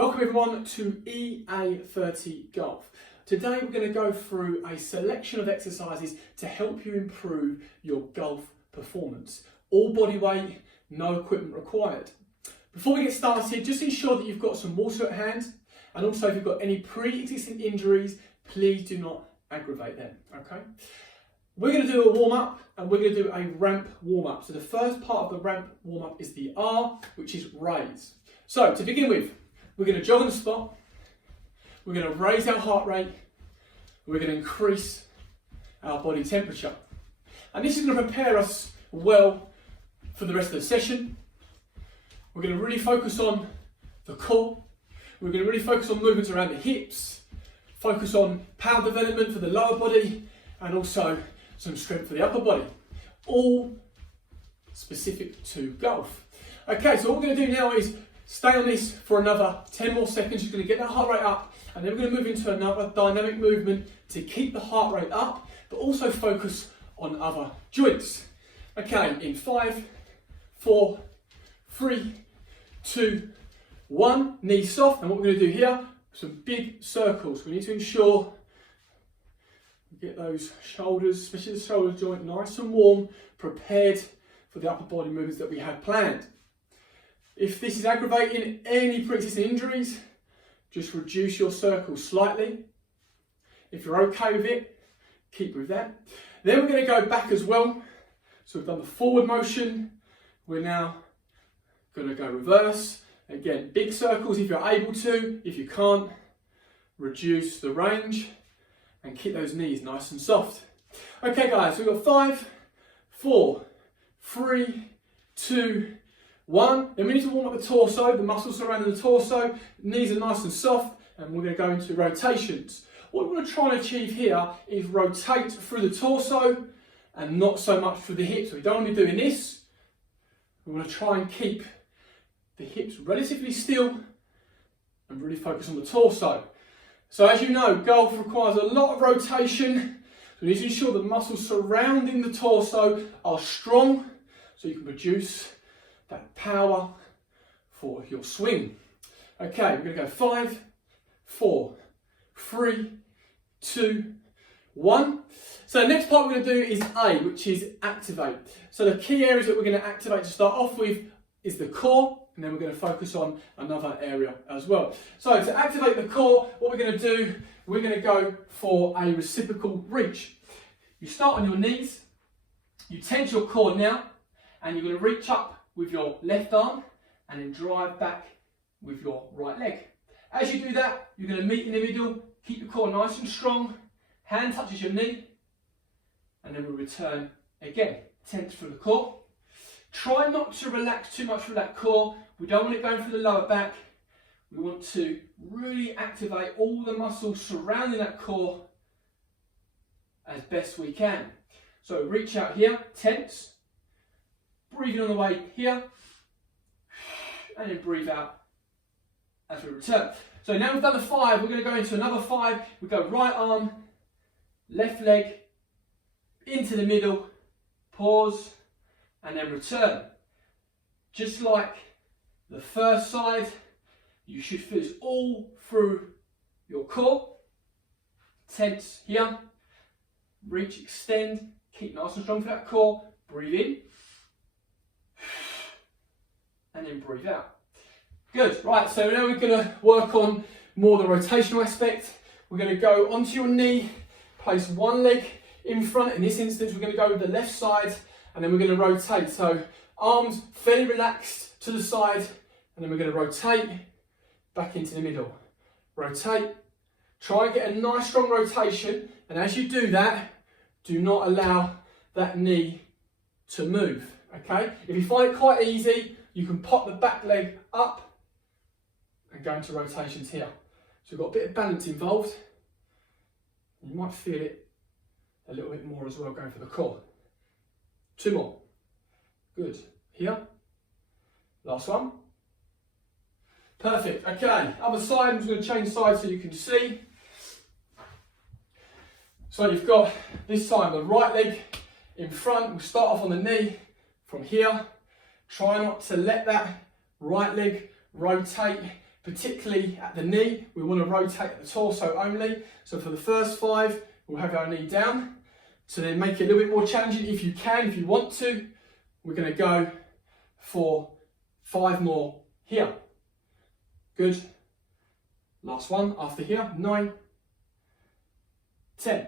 Welcome everyone to EA30 Golf. Today we're going to go through a selection of exercises to help you improve your golf performance. All body weight, no equipment required. Before we get started, just ensure that you've got some water at hand, and also if you've got any pre-existing injuries, please do not aggravate them, okay? We're going to do a warm-up and we're going to do a ramp warm-up. So the first part of the ramp warm-up is the R, which is raise. So to begin with, we're going to jog on the spot, we're going to raise our heart rate, we're going to increase our body temperature. And this is going to prepare us well for the rest of the session. We're going to really focus on the core, we're going to really focus on movements around the hips, focus on power development for the lower body, and also some strength for the upper body, all specific to golf. Okay, so what we're going to do now is stay on this for another 10 more seconds. You're going to get that heart rate up, and then we're going to move into another dynamic movement to keep the heart rate up, but also focus on other joints. Okay, in 5, 4, 3, 2, 1, knees soft. And what we're going to do here, some big circles. We need to ensure we get those shoulders, especially the shoulder joint, nice and warm, prepared for the upper body movements that we have planned. If this is aggravating any pre-existing injuries, just reduce your circles slightly. If you're okay with it, keep with that. Then we're going to go back as well. So we've done the forward motion. We're now going to go reverse. Again, big circles if you're able to. If you can't, reduce the range and keep those knees nice and soft. Okay guys, we've got 5, 4, 3, 2, 1. Then we need to warm up the torso, the muscles surrounding the torso, knees are nice and soft, and we're going to go into rotations. What we want to try and achieve here is rotate through the torso and not so much through the hips. We don't want to be doing this. We want to try and keep the hips relatively still and really focus on the torso. So as you know, golf requires a lot of rotation. So we need to ensure the muscles surrounding the torso are strong so you can produce that power for your swing. Okay, we're going to go 5, 4, 3, 2, 1. So the next part we're going to do is A, which is activate. So the key areas that we're going to activate to start off with is the core, and then we're going to focus on another area as well. So to activate the core, what we're going to do, we're going to go for a reciprocal reach. You start on your knees, you tense your core now, and you're going to reach up with your left arm and then drive back with your right leg. As you do that, you're going to meet in the middle, keep your core nice and strong, hand touches your knee, and then we'll return again. Tense through the core. Try not to relax too much through that core. We don't want it going through the lower back. We want to really activate all the muscles surrounding that core as best we can. So reach out here, tense. Breathing on the way here, and then breathe out as we return. So now we've done the 5, we're going to go into another 5. We go right arm, left leg, into the middle, pause, and then return. Just like the first side, you should feel this all through your core. Tense here, reach, extend, keep nice and strong for that core, breathe in, and then breathe out. Good, right, so now we're going to work on more the rotational aspect. We're going to go onto your knee, place one leg in front. In this instance, we're going to go with the left side, and then we're going to rotate. So arms fairly relaxed to the side, and then we're going to rotate back into the middle. Rotate, try and get a nice strong rotation, and as you do that, do not allow that knee to move, okay? If you find it quite easy, you can pop the back leg up and go into rotations here. So we've got a bit of balance involved. You might feel it a little bit more as well going for the core. 2 more. Good. Here. Last one. Perfect. Okay. Other side. I'm just going to change sides so you can see. So you've got this time the right leg in front. We'll start off on the knee from here. Try not to let that right leg rotate particularly at the knee. We want to rotate the torso only. So for the first 5, we'll have our knee down. To then make it a little bit more challenging, if you can, if you want to, we're going to go for 5 more here. Good. Last one after here, 9, 10.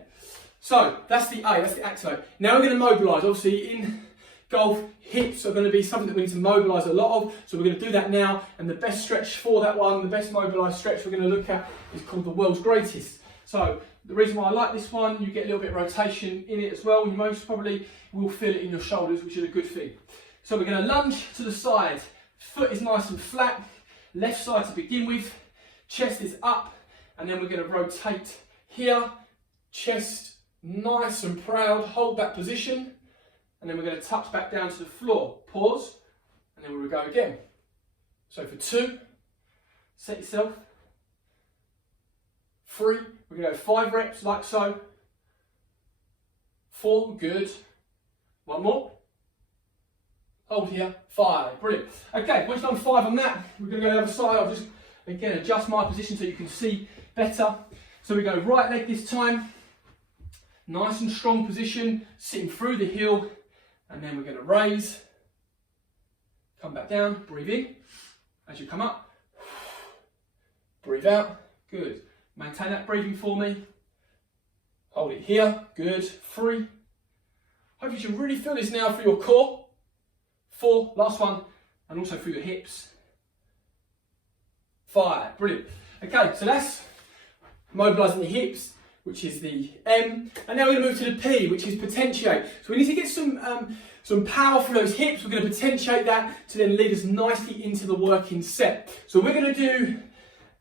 So that's the A, that's the activate. Now we're going to mobilise. Obviously in golf, hips are going to be something that we need to mobilise a lot of. So we're going to do that now. And the best stretch for that one, the best mobilised stretch we're going to look at is called the world's greatest. So the reason why I like this one, you get a little bit of rotation in it as well. You most probably will feel it in your shoulders, which is a good thing. So we're going to lunge to the side. Foot is nice and flat. Left side to begin with. Chest is up. And then we're going to rotate here. Chest nice and proud. Hold that position. And then we're going to touch back down to the floor. Pause. And then we'll go again. So for 2, set yourself. 3, we're going to go 5 reps like so. 4, good. 1 more. Hold here, 5, brilliant. Okay, once you've done 5 on that, we're going to go to the other side. I'll just, again, adjust my position so you can see better. So we go right leg this time. Nice and strong position, sitting through the heel. And then we're going to raise. Come back down, breathe in. As you come up, breathe out, good. Maintain that breathing for me. Hold it here, good. 3. Hope you should really feel this now through your core. 4, last one, and also through your hips. 5, brilliant. Okay, so that's mobilising the hips, which is the M. And now we're going to move to the P, which is potentiate. So we need to get some power for those hips. We're going to potentiate that to then lead us nicely into the working set. So we're going to do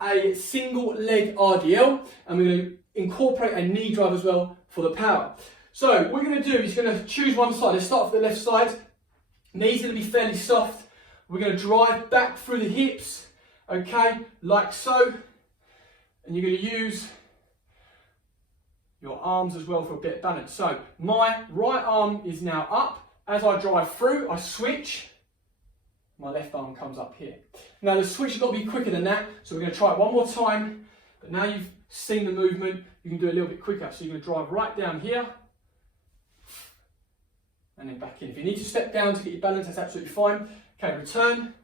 a single leg RDL, and we're going to incorporate a knee drive as well for the power. So what we're going to do is going to choose one side. Let's start with the left side. Knees going to be fairly soft. We're going to drive back through the hips, okay, like so. And you're going to use your arms as well for a bit of balance. So my right arm is now up. As I drive through, I switch. My left arm comes up here. Now the switch has got to be quicker than that, so we're going to try it one more time. But now you've seen the movement, you can do it a little bit quicker. So you're going to drive right down here, and then back in. If you need to step down to get your balance, that's absolutely fine. Okay, return.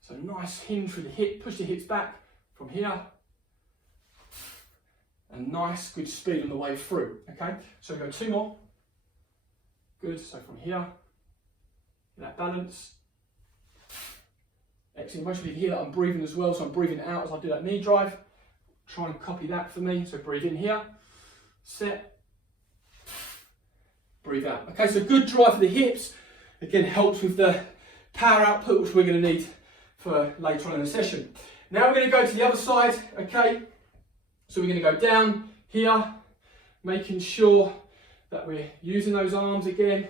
So nice hinge through the hip, push the hips back from here. And nice, good speed on the way through, okay? So we go 2 more. Good, so from here, that balance. Excellent, most of you hear that I'm breathing as well, so I'm breathing out as I do that knee drive. Try and copy that for me, so breathe in here, set, breathe out. Okay, so good drive for the hips, again helps with the power output, which we're going to need for later on in the session. Now we're going to go to the other side, okay? So we're going to go down here, making sure that we're using those arms again,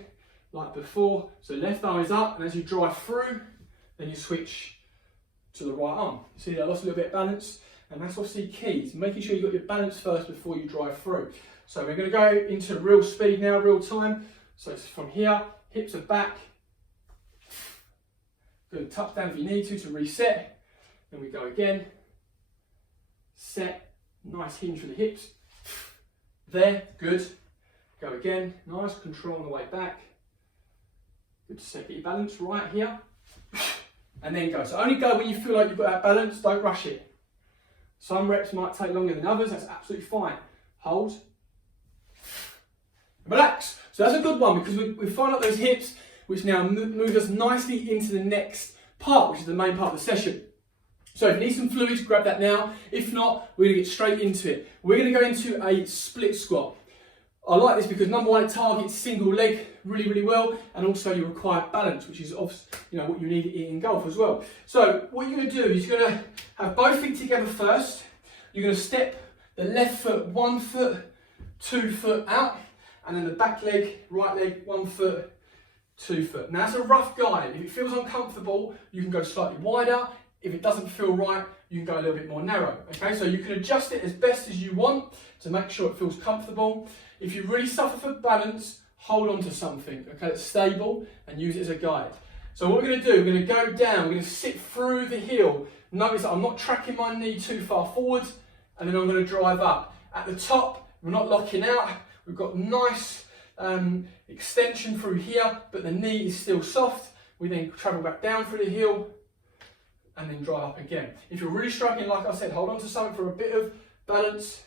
like before. So left arm is up, and as you drive through, then you switch to the right arm. You see that I lost a little bit of balance, and that's obviously key, so making sure you've got your balance first before you drive through. So we're going to go into real speed now, real time. So it's from here, hips are back. Good, touch down if you need to reset. Then we go again, set, nice hinge for the hips. There, good. Go again, nice control on the way back. Good to set, get your balance right here. And then go. So only go when you feel like you've got that balance, don't rush it. Some reps might take longer than others, that's absolutely fine. Hold. Relax. So that's a good one because we find out those hips, which now move us nicely into the next part, which is the main part of the session. So if you need some fluids, grab that now. If not, we're going to get straight into it. We're going to go into a split squat. I like this because number one, it targets single leg really, really well, and also you require balance, which is obviously, what you need in golf as well. So what you're going to do is you're going to have both feet together first. You're going to step the left foot 1 foot, 2 foot out, and then the back leg, right leg 1 foot, 2 foot. Now that's a rough guide. If it feels uncomfortable, you can go slightly wider. If it doesn't feel right, you can go a little bit more narrow. Okay, so you can adjust it as best as you want to make sure it feels comfortable. If you really suffer for balance, hold on to something, okay, that's stable, and use it as a guide. So what we're going to do, we're going to go down, we're going to sit through the heel, Notice that I'm not tracking my knee too far forward, and then I'm going to drive up. At the top, we're not locking out. We've got nice extension through here, but the knee is still soft. We then travel back down through the heel and then drive up again. If you're really struggling, like I said, hold on to something for a bit of balance,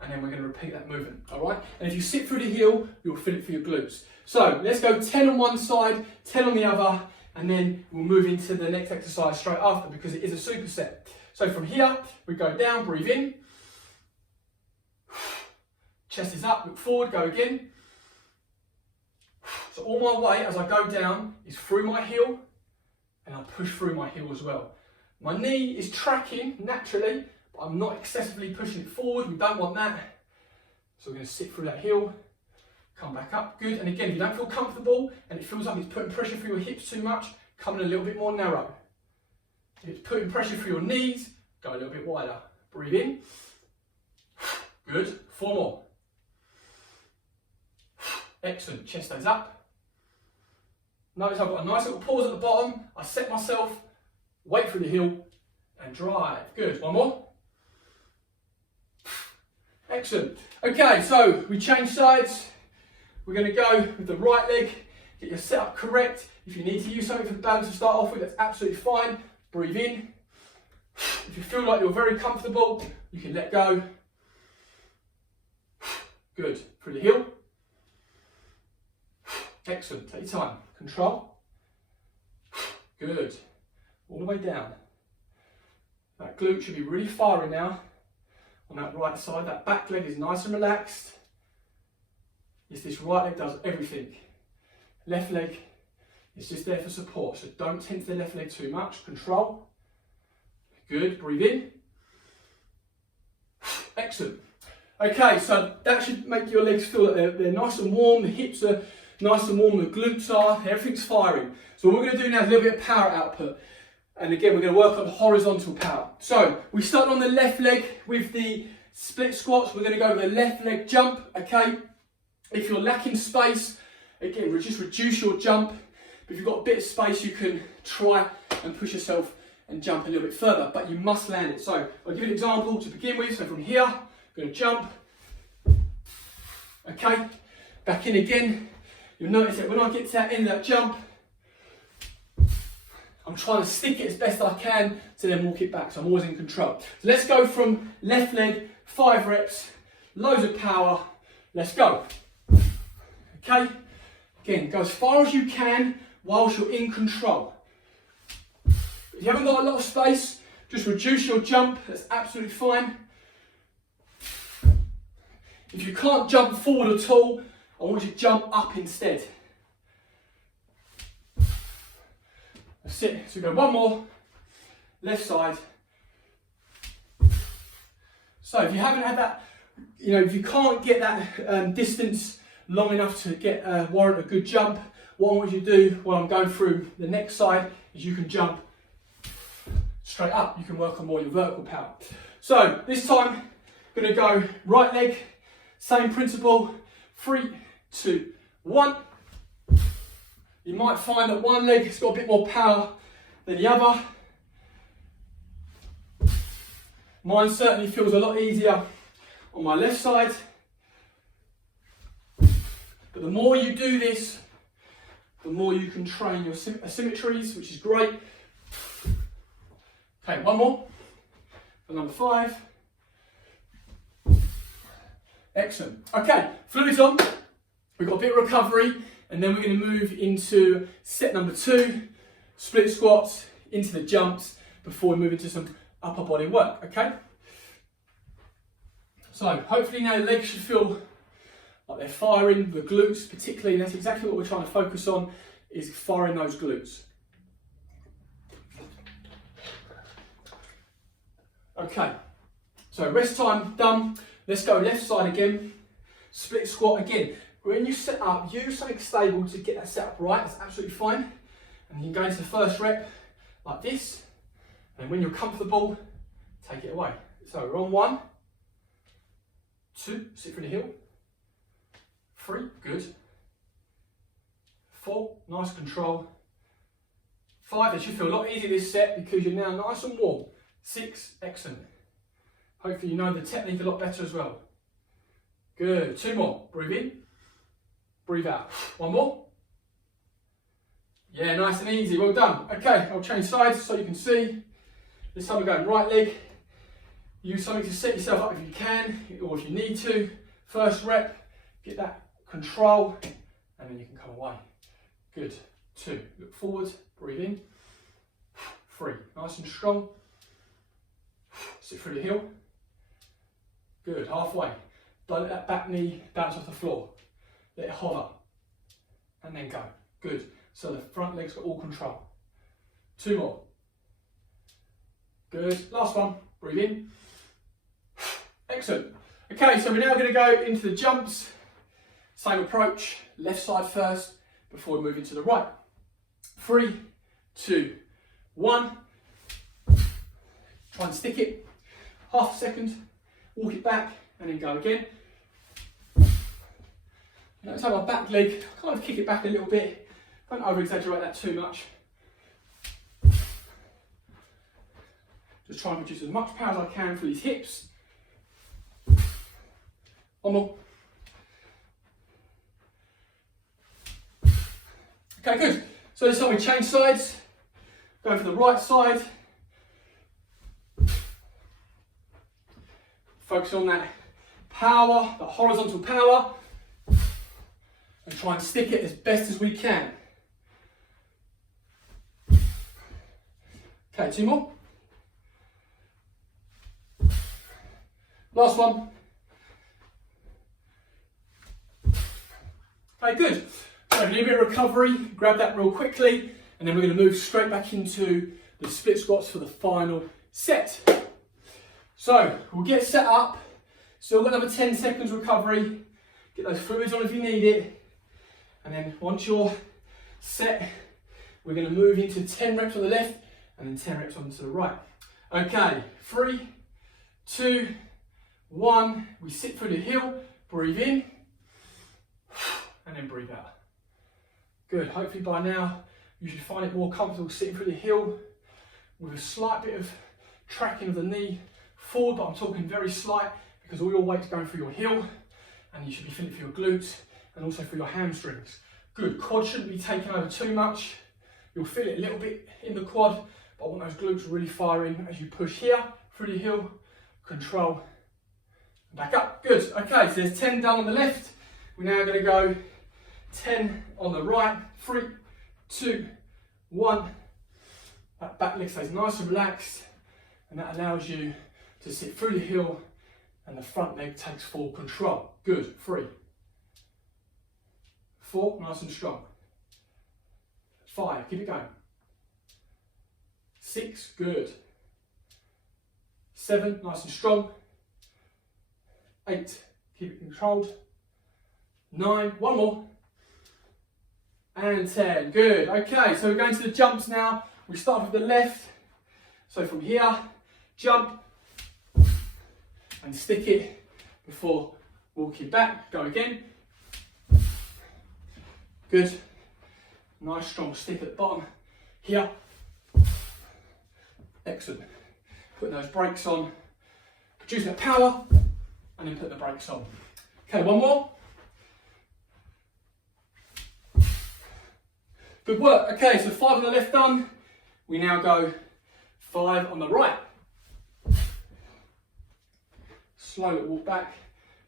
and then we're going to repeat that movement, all right? And if you sit through the heel, you'll feel it for your glutes. So let's go 10 on one side, 10 on the other, and then we'll move into the next exercise straight after because it is a superset. So from here, we go down, breathe in. Chest is up, look forward, go again. So all my weight as I go down is through my heel, and I push through my heel as well. My knee is tracking naturally, but I'm not excessively pushing it forward. We don't want that. So we're going to sit through that heel, come back up, good. And again, if you don't feel comfortable and it feels like it's putting pressure through your hips too much, come in a little bit more narrow. If it's putting pressure through your knees, go a little bit wider. Breathe in. Good. 4 more. Excellent. Chest stays up. Notice I've got a nice little pause at the bottom. I set myself, weight through the heel, and drive. Good. 1 more. Excellent. Okay, so we change sides. We're going to go with the right leg. Get your setup correct. If you need to use something for balance to start off with, that's absolutely fine. Breathe in. If you feel like you're very comfortable, you can let go. Good. Through the heel. Excellent. Take your time. Control. Good. All the way down. That glute should be really firing now on that right side. That back leg is nice and relaxed. Yes, this right leg does everything. Left leg is just there for support, so don't tense the left leg too much. Control. Good. Breathe in. Excellent. Okay, so that should make your legs feel that they're nice and warm. The hips are nice and warm. The glutes are. Everything's firing. So what we're going to do now is a little bit of power output. And again, we're going to work on horizontal power. So we start on the left leg with the split squats. We're going to go with a left leg jump, okay? If you're lacking space, again, just reduce your jump. But if you've got a bit of space, you can try and push yourself and jump a little bit further, but you must land it. So I'll give you an example to begin with. So from here, I'm going to jump. Okay, back in again. You'll notice that when I get to that end of that jump, I'm trying to stick it as best I can to then walk it back, so I'm always in control. So let's go from left leg, 5 reps, loads of power, let's go. Okay, again, go as far as you can whilst you're in control. If you haven't got a lot of space, just reduce your jump, that's absolutely fine. If you can't jump forward at all, I want you to jump up instead. That's it. So we go 1 more, left side. So if you haven't had that, if you can't get that distance long enough to get warrant a good jump, what I want you to do while I'm going through the next side is you can jump straight up. You can work on more your vertical power. So this time, I'm going to go right leg, same principle, 3, 2, 1. You might find that one leg has got a bit more power than the other. Mine certainly feels a lot easier on my left side. But the more you do this, the more you can train your asymmetries, which is great. Okay, 1 more for number 5. Excellent. Okay, fluids on. We've got a bit of recovery, and then we're going to move into set number 2, split squats into the jumps before we move into some upper body work, okay? So hopefully now the legs should feel like they're firing, the glutes particularly, and that's exactly what we're trying to focus on, is firing those glutes. Okay, so rest time done. Let's go left side again, split squat again. When you set up, use something stable to get that set up right, that's absolutely fine. And you can go into the first rep like this, and when you're comfortable, take it away. So we're on 1, 2, sit through the heel, 3, good, 4, nice control, 5, it should feel a lot easier this set because you're now nice and warm. 6, excellent. Hopefully you know the technique a lot better as well. Good, 2 more. Breathe in, breathe out. 1 more. Yeah, nice and easy, well done. Okay, I'll change sides so you can see. This time we're going right leg. Use something to set yourself up if you can, or if you need to. First rep, get that control, and then you can come away. Good, 2, look forward, breathe in. 3, nice and strong. Sit through the heel. Good, halfway. Don't let that back knee bounce off the floor. Let it hover, and then go. Good, so the front leg's got all control. 2 more. Good, last one, breathe in. Excellent. Okay, so we're now going to go into the jumps. Same approach, left side first before we move into the right. 3, 2, 1. Try and stick it. Half a second, walk it back, and then go again. Notice how my back leg, kind of kick it back a little bit. Don't over exaggerate that too much. Just try and produce as much power as I can through these hips. 1 more. Okay, good. So this time we change sides. Go for the right side. Focus on that power, the horizontal power, and try and stick it as best as we can. Okay, 2 more. Last one. Okay, good. So a little bit of recovery, grab that real quickly, and then we're going to move straight back into the split squats for the final set. So we'll get set up, still got another 10 seconds recovery, get those fluids on if you need it, and then once you're set, we're going to move into 10 reps on the left and then 10 reps onto the right. Okay, 3, 2, 1, we sit through the heel, breathe in, and then breathe out. Good, hopefully by now you should find it more comfortable sitting through the heel with a slight bit of tracking of the knee forward, but I'm talking very slight because all your weight's going through your heel and you should be feeling it for your glutes and also for your hamstrings. Good, quad shouldn't be taken over too much. You'll feel it a little bit in the quad, but I want those glutes really firing as you push here through the heel, control, and back up. Good, okay, so there's 10 done on the left. We're now going to go 10 on the right. 3, 2, 1. That back leg stays nice and relaxed, and that allows you to sit through the heel and the front leg takes full control. Good, 3, 4, nice and strong. 5, keep it going. 6, good. 7, nice and strong. 8, keep it controlled. 9, 1 more. And 10, good. Okay, so we're going to the jumps now. We start with the left. So from here, jump and stick it before walking back. Go again. Good. Nice strong stick at the bottom. Here. Excellent. Putting those brakes on. Produce that power and then put the brakes on. Okay, 1 more. Good work. Okay, so 5 on the left done. We now go 5 on the right. Slowly walk back,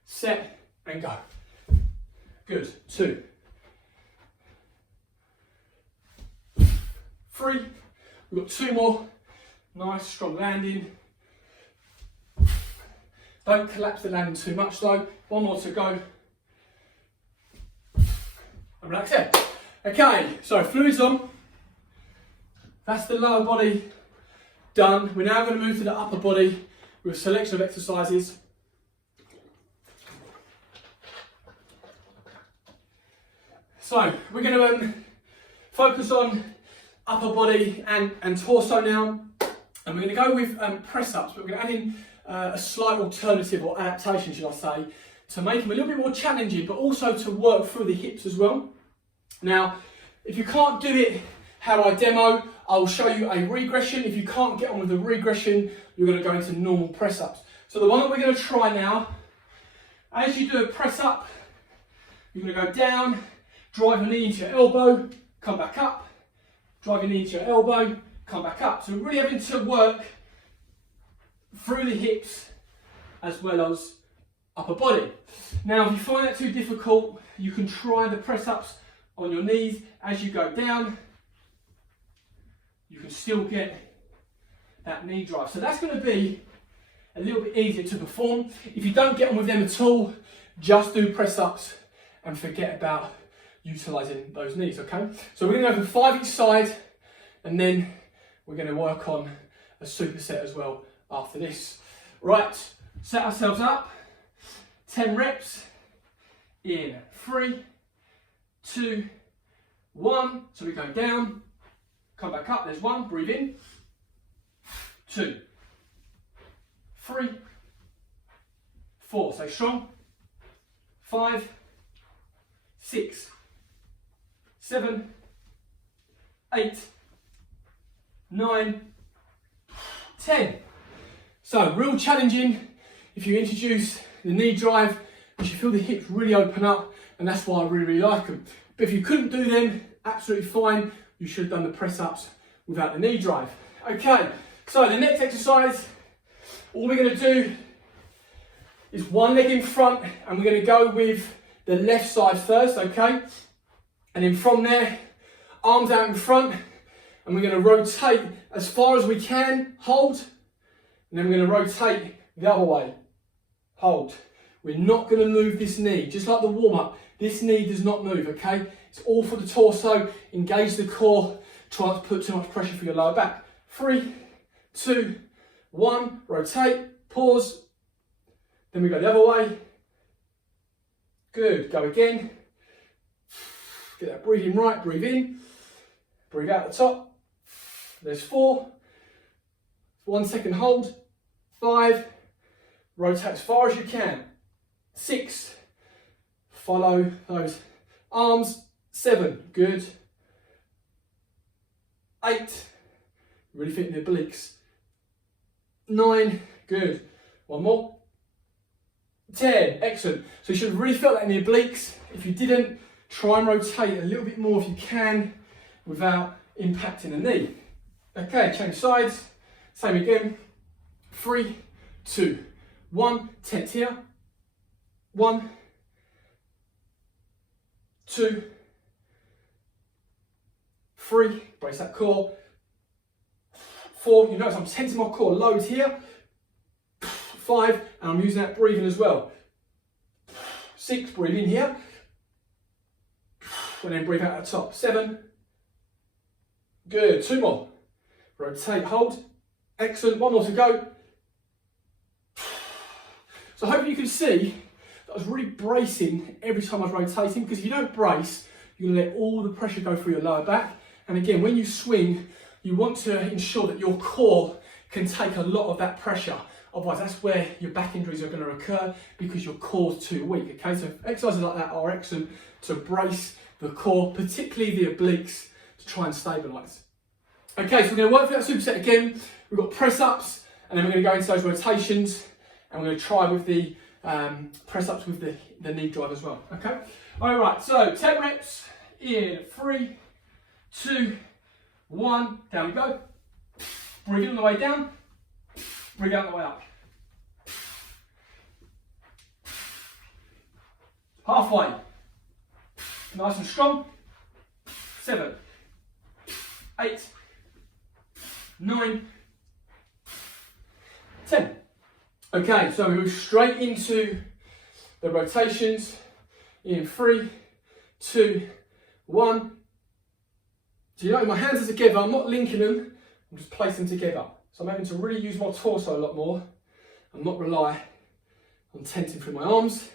set and go. Good. 2, 3. We've got 2 more. Nice strong landing. Don't collapse the landing too much though. 1 more to go. And relax there. Okay, so fluids on. That's the lower body done. We're now going to move to the upper body with a selection of exercises. So we're going to focus on upper body and torso now. And we're going to go with press-ups, but we're going to add in a slight alternative or adaptation, should I say, to make them a little bit more challenging, but also to work through the hips as well. Now, if you can't do it how I demo, I'll show you a regression. If you can't get on with the regression, you're going to go into normal press ups. So the one that we're going to try now, as you do a press up, you're going to go down, drive your knee into your elbow, come back up, drive your knee into your elbow, come back up. So we're really having to work through the hips as well as upper body. Now, if you find that too difficult, you can try the press ups on your knees. As you go down, you can still get that knee drive. So that's going to be a little bit easier to perform. If you don't get on with them at all, just do press ups and forget about utilising those knees, okay? So we're going to go for 5 each side, and then we're going to work on a superset as well after this. Right, set ourselves up, 10 reps in 3, 2, 1. So we go down, come back up, there's 1, breathe in, 2, 3, 4, stay strong, 5, 6, 7, 8, 9, 10. So real challenging if you introduce the knee drive, because you feel the hips really open up, and that's why I really like them. But if you couldn't do them, absolutely fine. You should have done the press ups without the knee drive. Okay, so the next exercise, all we're going to do is one leg in front, and we're going to go with the left side first, okay? And then from there, arms out in front, and we're going to rotate as far as we can, hold, and then we're going to rotate the other way, hold. We're not going to move this knee, just like the warm-up. This knee does not move, okay? It's all for the torso, engage the core, try not to put too much pressure for your lower back. 3, 2, 1, rotate, pause, then we go the other way. Good, go again. Get that breathing right, breathe in, breathe out the top. There's 4, 1 second hold, 5, rotate as far as you can, 6, follow those arms, 7, good, 8, really fit in the obliques, 9, good, 1 more, 10, excellent. So you should have really felt that in the obliques. If you didn't, try and rotate a little bit more if you can without impacting the knee. Okay, change sides, same again, 3, 2, 1, 10 here, 1, 2, 3, brace that core, 4, you notice I'm tensing my core, load here, 5, and I'm using that breathing as well, 6, breathe in here, and then breathe out at the top, 7, good, 2 more, rotate, hold, excellent, 1 more to go. So hopefully you can see that I was really bracing every time I was rotating, because if you don't brace, you're going to let all the pressure go through your lower back. And again, when you swing, you want to ensure that your core can take a lot of that pressure. Otherwise, that's where your back injuries are going to occur, because your core's too weak. Okay, so exercises like that are excellent to brace the core, particularly the obliques, to try and stabilise. Okay, so we're going to work through that superset again. We've got press ups, and then we're going to go into those rotations, and we're going to try with the press ups with the knee drive as well. Okay, all right, so 10 reps in 3, 2, 1, down we go. Breathe in on the way down, breathe out on the way up. Halfway, nice and strong. 7, 8, 9, 10. Okay, so we move straight into the rotations in 3, 2, 1. So you know, my hands are together, I'm not linking them, I'm just placing them together. So I'm having to really use my torso a lot more and not rely on tensing through my arms.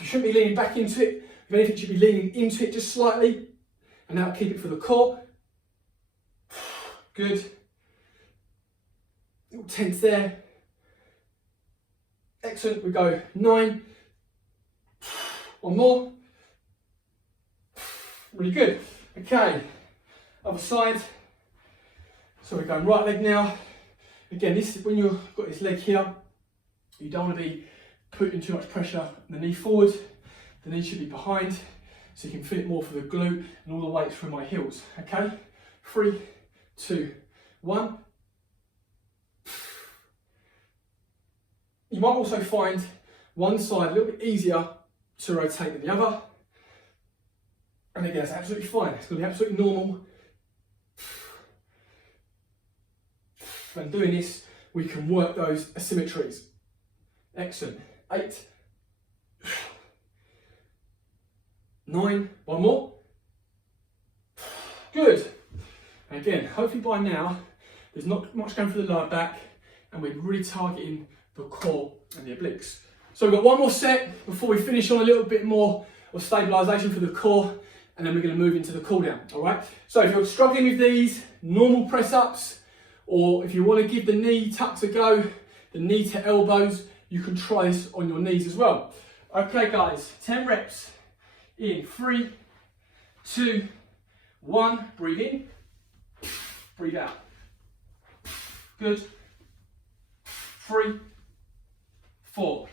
You shouldn't be leaning back into it. If anything, you should be leaning into it just slightly. And now keep it for the core. Good. Little tense there. Excellent. We go 9. 1 more. Really good. Okay, other side. So we're going right leg now. Again, this when you've got this leg here, you don't want to be putting too much pressure on the knee forward. The knee should be behind, so you can feel it more for the glute and all the weight through my heels. Okay, 3, 2, 1. You might also find one side a little bit easier to rotate than the other. And again, that's absolutely fine. It's going to be absolutely normal. And doing this, we can work those asymmetries. Excellent. 8, 9, one more. Good. And again, hopefully by now, there's not much going through the lower back, and we're really targeting the core and the obliques. So we've got one more set before we finish on a little bit more of stabilisation for the core, and then we're going to move into the cool down. All right. So if you're struggling with these normal press ups, or if you want to give the knee tucks a go, the knee to elbows, you can try this on your knees as well. Okay, guys, 10 reps in 3, 2, 1. Breathe in, breathe out. Good. 3, 4,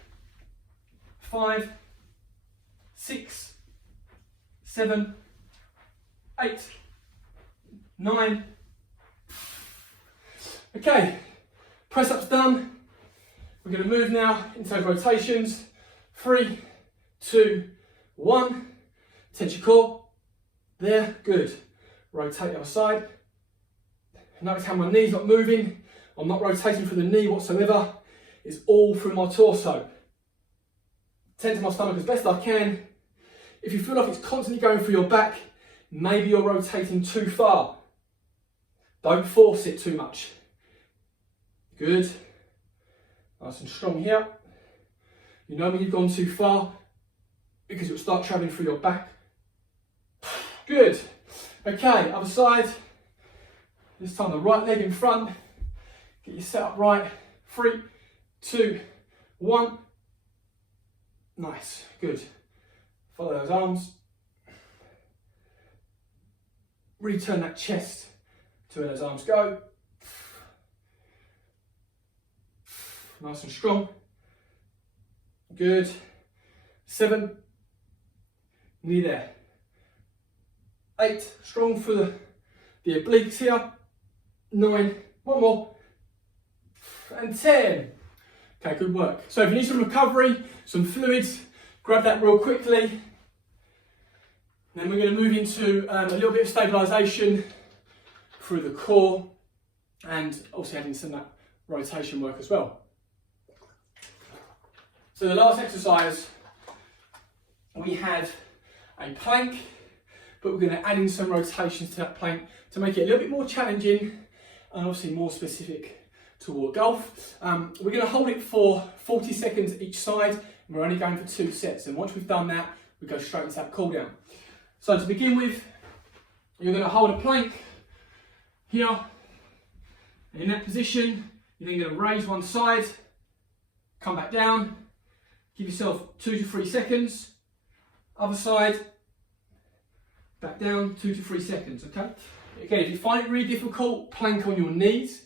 5, 6, 7, 8, 9. Okay, press ups done. We're going to move now into rotations. 3, 2, 1. Tense your core. There, good. Rotate the other side. Notice how my knee's not moving. I'm not rotating through the knee whatsoever. It's all through my torso. Tense my stomach as best I can. If you feel like it's constantly going through your back, maybe you're rotating too far. Don't force it too much. Good. Nice and strong here. You know when you've gone too far because it'll start travelling through your back. Good. Okay, other side. This time the right leg in front. Get your set up right. 3, 2, 1. Nice. Good. Follow those arms. Really turn that chest to where those arms go. Nice and strong. Good. 7. Knee there. 8. Strong for the obliques here. 9. One more. And 10. Okay, good work. So if you need some recovery, some fluids, grab that real quickly. Then we're going to move into a little bit of stabilisation through the core, and also adding some of that rotation work as well. So the last exercise, we had a plank, but we're going to add in some rotations to that plank to make it a little bit more challenging and obviously more specific toward golf. We're going to hold it for 40 seconds each side, and we're only going for 2 sets. And once we've done that, we go straight into that cool down. So to begin with, you're going to hold a plank here. In that position, you're then going to raise one side, come back down, give yourself 2 to 3 seconds. Other side, back down, 2 to 3 seconds, okay? Again, if you find it really difficult, plank on your knees.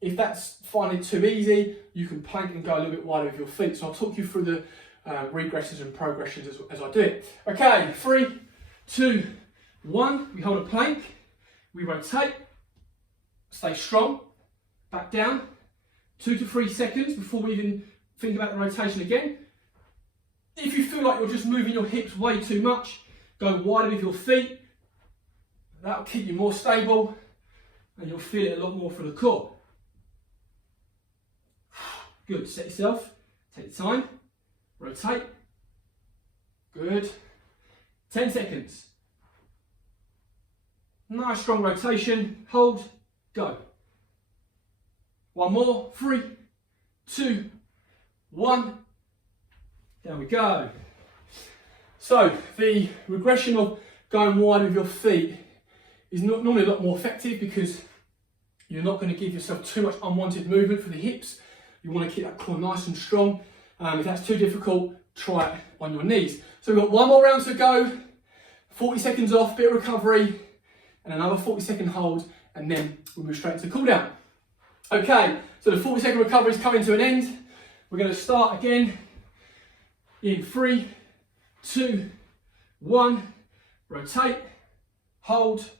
If that's finding it too easy, you can plank and go a little bit wider with your feet. So I'll talk you through the regressions and progressions as I do it. Okay, 3, 2, 1. We hold a plank, we rotate, stay strong, back down, 2 to 3 seconds before we even think about the rotation again. If you feel like you're just moving your hips way too much, go wider with your feet. That'll keep you more stable and you'll feel it a lot more for the core. Good, set yourself, take your time, rotate. Good. 10 seconds. Nice strong rotation, hold, go. One more, 3, 2, 1. There we go. So the regression of going wide with your feet is normally a lot more effective because you're not going to give yourself too much unwanted movement for the hips. You want to keep that core nice and strong. If that's too difficult, try it on your knees. So we've got one more round to go. 40 seconds off, bit of recovery, and another 40-second hold, and then we'll move straight into the cool down. Okay, so the 40-second recovery is coming to an end. We're going to start again in 3, 2, 1, rotate, hold,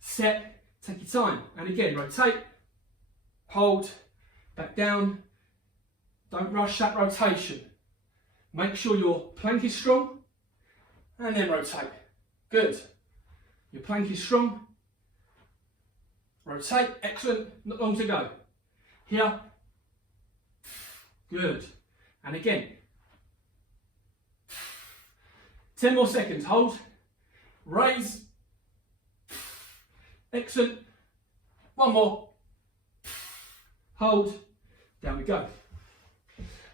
set, take your time. And again, rotate, hold, back down. Don't rush that rotation. Make sure your plank is strong, and then rotate. Good. Your plank is strong. Rotate, excellent, not long to go. Here, good. And again, 10 more seconds, hold, raise, excellent, one more, hold, down we go.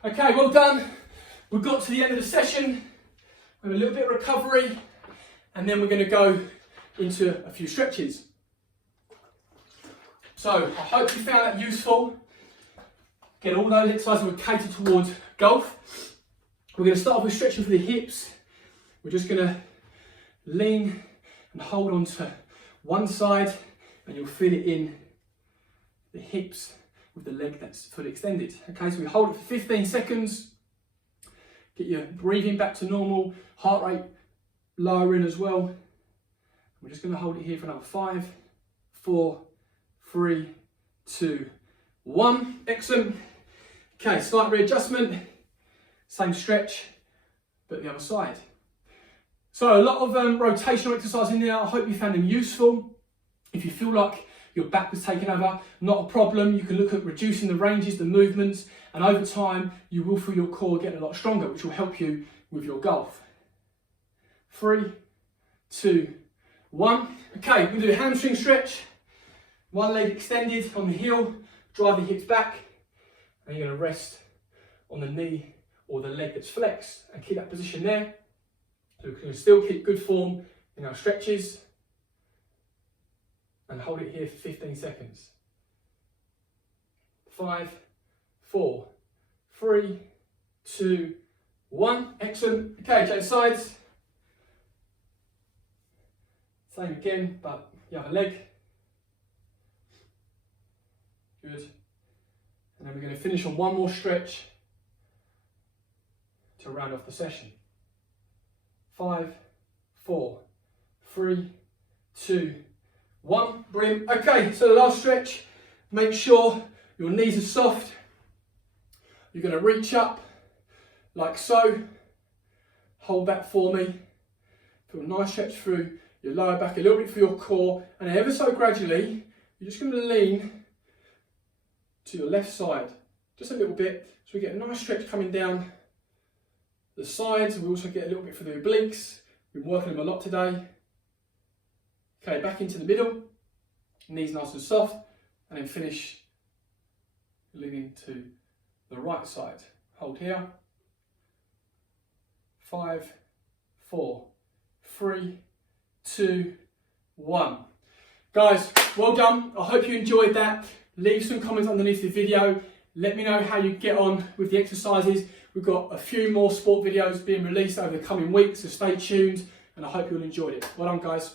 Okay, well done. We've got to the end of the session with a little bit of recovery, and then we're going to go into a few stretches. So I hope you found that useful. Again, all those exercises were catered towards golf. We're going to start off with stretching for the hips. We're just going to lean and hold on to one side, and you'll feel it in the hips with the leg that's fully extended. Okay, so we hold it for 15 seconds. Get your breathing back to normal, heart rate lowering as well. We're just going to hold it here for another 5, 4, 3, 2, 1. Excellent. Okay, slight readjustment. Same stretch, but the other side. So a lot of rotational exercise in there. I hope you found them useful. If you feel like your back was taken over, not a problem. You can look at reducing the ranges, the movements, and over time you will feel your core getting a lot stronger, which will help you with your golf. 3, 2, 1. Okay, we're going to do a hamstring stretch. One leg extended on the heel, drive the hips back, and you're going to rest on the knee or the leg that's flexed and keep that position there. So we can still keep good form in our stretches and hold it here for 15 seconds. 5, 4, 3, 2, 1. Excellent. Okay, change sides. Same again, but the other leg. Good. And then we're going to finish on one more stretch to round off the session. 5, 4, 3, 2, 1. Brilliant. Okay, so the last stretch, make sure your knees are soft. You're going to reach up like so. Hold that for me. Feel a nice stretch through your lower back, a little bit for your core, and ever so gradually, you're just going to lean to your left side, just a little bit, so we get a nice stretch coming down the sides. We also get a little bit for the obliques. We've been working them a lot today. Okay, back into the middle, knees nice and soft, and then finish leaning to the right side. Hold here. 5, 4, 3, 2, 1. Guys, well done. I hope you enjoyed that. Leave some comments underneath the video. Let me know how you get on with the exercises. We've got a few more sport videos being released over the coming weeks, so stay tuned, and I hope you all enjoyed it. Well done, guys.